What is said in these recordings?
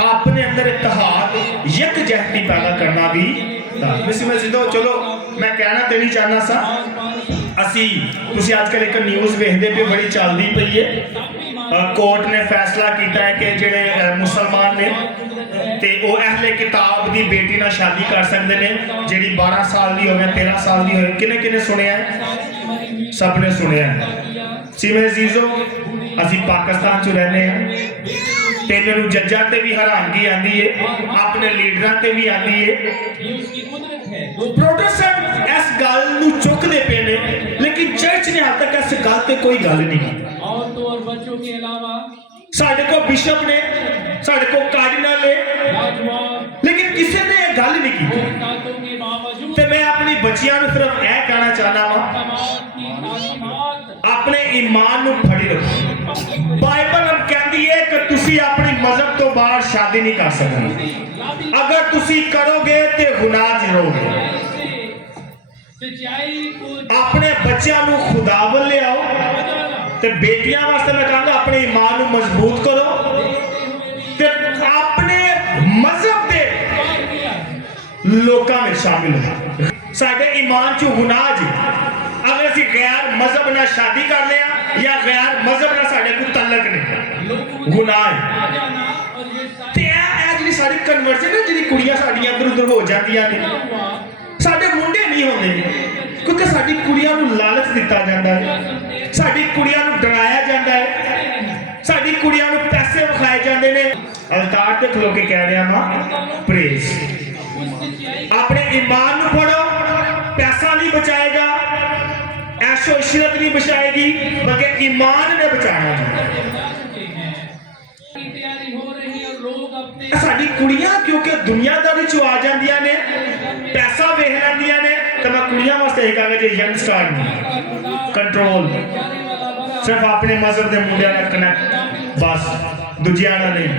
अपने अंदर इत्तेहाद यकजहती पैदा करना भी मस्जिदों। चलो मैं कहना तो नहीं चाहना सा, असी तुसी आजकल एक न्यूज़ वेखदे पे बड़ी चलती पई है। कोर्ट ने फैसला किया है कि जेड़े मुसलमान ने ते वो अहले किताब की बेटी नाल शादी कर सकते हैं जिहड़ी 12 साल की होवे 13 साल की होवे। किने किने सुनिया है? सब ने सुनिया है। सिमे अजीजो असी पाकिस्तान च रहने हैं ते मैनूं जज्जां ते भी हैरानगी आती है, अपने लीडरां ते भी आती है। प्रोटेस्टेंट इस गल नूं चुकदे पे ने, लेकिन चर्च ने हाल तक इस गल ते कोई गल नहीं की। और बच्चों के अलावा साढ़े को बिशप ने, साढ़े को कार्डिनल ने, लेकिन किसी ने यह गल नहीं की। ते मैं अपनी बच्चियां नूं सिर्फ यह कहना चाहना वा, अपने ईमान नूं फड़ी रखो। बाइबल हम कहती है कि तुसी अपनी मजहब तो बाहर शादी नहीं कर सकते। अगर तुसी करोगे तो गुनाह करोगे। अपने बच्चों नूं खुदा वल ले आओ ते बेटियां वास्ते मैं कहूँगा अपने ईमान नूं मजबूत करो ते अपने मजहब दे लोकां में शामिल हो। साडे ईमान च गुनाह जी, अगर असीं गैर मजहब नाल शादी करने या गैर मजहब नाल साडे कोई तल्लक नहीं, गुनाह है। ते ए जिहड़ी साडी कन्वर्जन है, जिहड़ी कुड़ियां साडियां इधर उधर हो जांदियां ने, साडे मुंडे नहीं होंदे क्योंकि साडी कुड़ियां नूं लालच दिता जाता है, साडी कुड़ियां नूं डराया जाता है, साडी कुड़ियां नूं पैसे विखाए जाते हैं। अवतार ते खलो के कह रहा मां प्रेज। अपने ईमान नूं पढ़ो, पैसा नहीं बचाएगा, ऐशो इशरत नहीं बचाएगी, बल्कि ईमान ने बचाना है। साडी कुड़ियां क्योंकि दुनियादारी चो आ जांदियां ने, पैसा वेख लैंदियां ने, तो मैं कुड़ियां वास्ते यही कहूंगा जी यंग स्टार कंट्रोल, सिर्फ अपने मजहब के मुंडिया का कनेक्ट बस, दूजिया ना नहीं।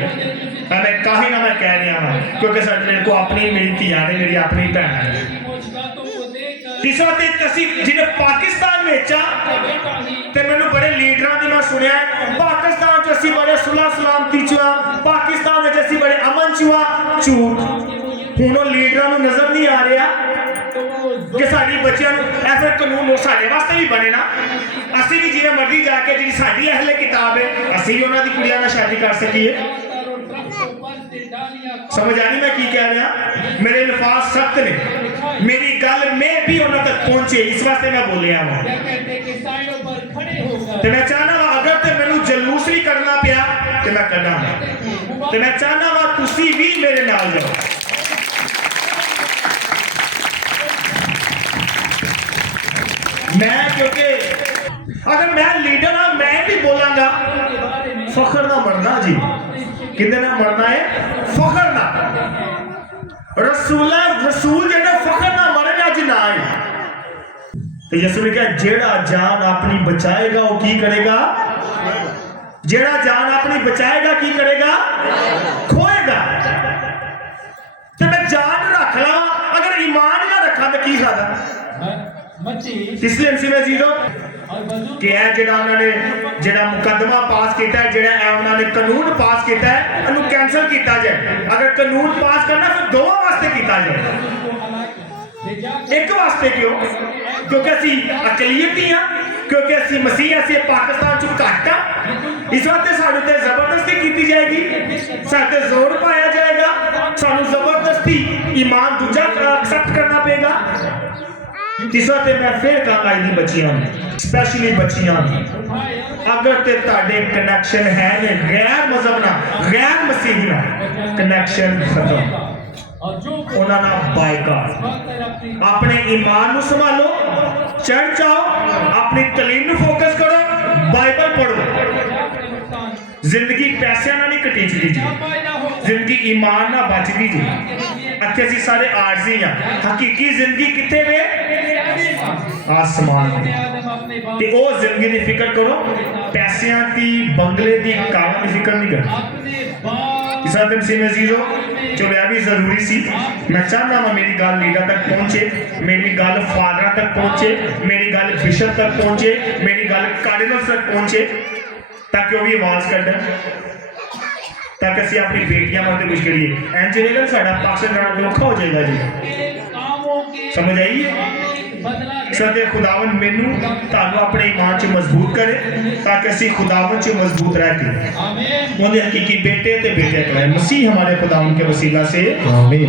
मैं कहीं ना मैं कह रहा हूँ क्योंकि मेरे को अपनी मेरी धियां ने, मेरी अपनी भैन है। तीसरा जिन्हें पाकिस्तान बेचा ते मैंने बड़े लीडरां दी मैं सुनिया पाकिस्तान च असीं बड़े सुलह सलामती च हां, पाकिस्तान विच असीं बड़े अमन च हां। झूठ। हुण ओह लीडरां नूं नजर नहीं आ रहा कि साडी बच्चियां नूं ऐसे कानून वो साडे वास्ते भी बने ना, असीं भी जिवें मर्जी जाके जिहड़ी साडी अहले किताब है असीं भी उन्हां दी कुड़ियां नाल शादी कर सकीए। समझ आ रही मैं की कह रहा? मेरे अल्फाज सख्त ने, मेरी गल में भी उन्हां तक पहुंचे, इस वास्ते मैं बोलिया वा। ते मैं चाहना वा अगर ते मैनूं जलूस भी करना पिया ते मैं करना, ते मैं चाहना वा तुसी भी मेरे नाल जाओ। मैं क्योंकि अगर मैं लीडर हाँ मैं भी बोलांगा फखर ना मरना जी, किंदे ना मरना है फखर ना। रसूल जेड़ा फखर ना मरेगा जी ना है। तो यसू ने कहा जेड़ा जान अपनी बचाएगा वो की करेगा, जेड़ा जान अपनी बचाएगा की करेगा, खोएगा। तो मैं जान रख ला अगर ईमान ना रखा तो की फायदा। इसलिए में जीरो कि है जेड़ा उन्होंने जेड़ा मुकदमा पास किया है, जेड़ा उन्होंने कानून पास किया है उन्हें कैंसल किया जाए। अगर कानून पास करना फिर दो वास्ते किया जाए, एक वास्ते क्यों? क्योंकि असी अकलीयत ही हाँ, क्योंकि असी मसीह असी पाकिस्तान चो घट हाँ, इस वास्ते साडे ते जबरदस्ती की जाएगी, साडे ते जोर पाया जाएगा, सानू जबरदस्ती ईमान दूजा एक्सेप्ट करना पेगा। तीसरा ते मैं फिर कहूँगा इन्हीं बच्चियां स्पेशली बच्चियां अगर ते ताड़े कनेक्शन है ने गैर मजहब ना गैर मसीही ना कनेक्शन खत्म, उन्होंने बाइकाट। अपने ईमान नूं संभालो, चर्च आओ, अपनी तलीम नूं फोकस करो, बाइबल पढ़ो। जिंदगी पैसों ना नहीं कटीचदी जी, जिंदगी ईमान ना बचदी जी। अच्छे असीं सारे आरजी हाँ, हकीकी जिंदगी कित्थे वे? आसमान में। ते ओ जिंदगी की फिक्र करो, पैसों की बंगले की कारों की फिक्र नहीं करो। इस दिन से मैं जीरो चलो यह भी जरूरी सी। मैं चाहना वा मेरी गल लीडर तक पहुंचे, मेरी गल फादर तक पहुंचे, मेरी गल बिशप तक पहुंचे, मेरी गल कार्डिनल तक पहुंचे, ताकि वह भी आवाज करें, ਤਾਂ ਕਿ ਅਸੀਂ ਆਪਣੀ ਬੇਟੀਆਂ ਵਾਸਤੇ ਕੁਝ ਕਰੀਏ। ਇੰਜ ਰਹੇਗਾ ਸਾਡਾ ਪਾਕਿਸਤਾਨ ਨਾਲ ਔਖਾ ਹੋ ਜਾਏਗਾ ਜੀ। कामों के समझ आई? बदला सदे खुदावन मैनू तानू अपने ईमान च मजबूत करे ताकि असी खुदावन च मजबूत रह के आमीन। उन्हें हकीकी बेटे ते बेटे कराए। मसीह हमारे खुदावन के वसीला से आमीन।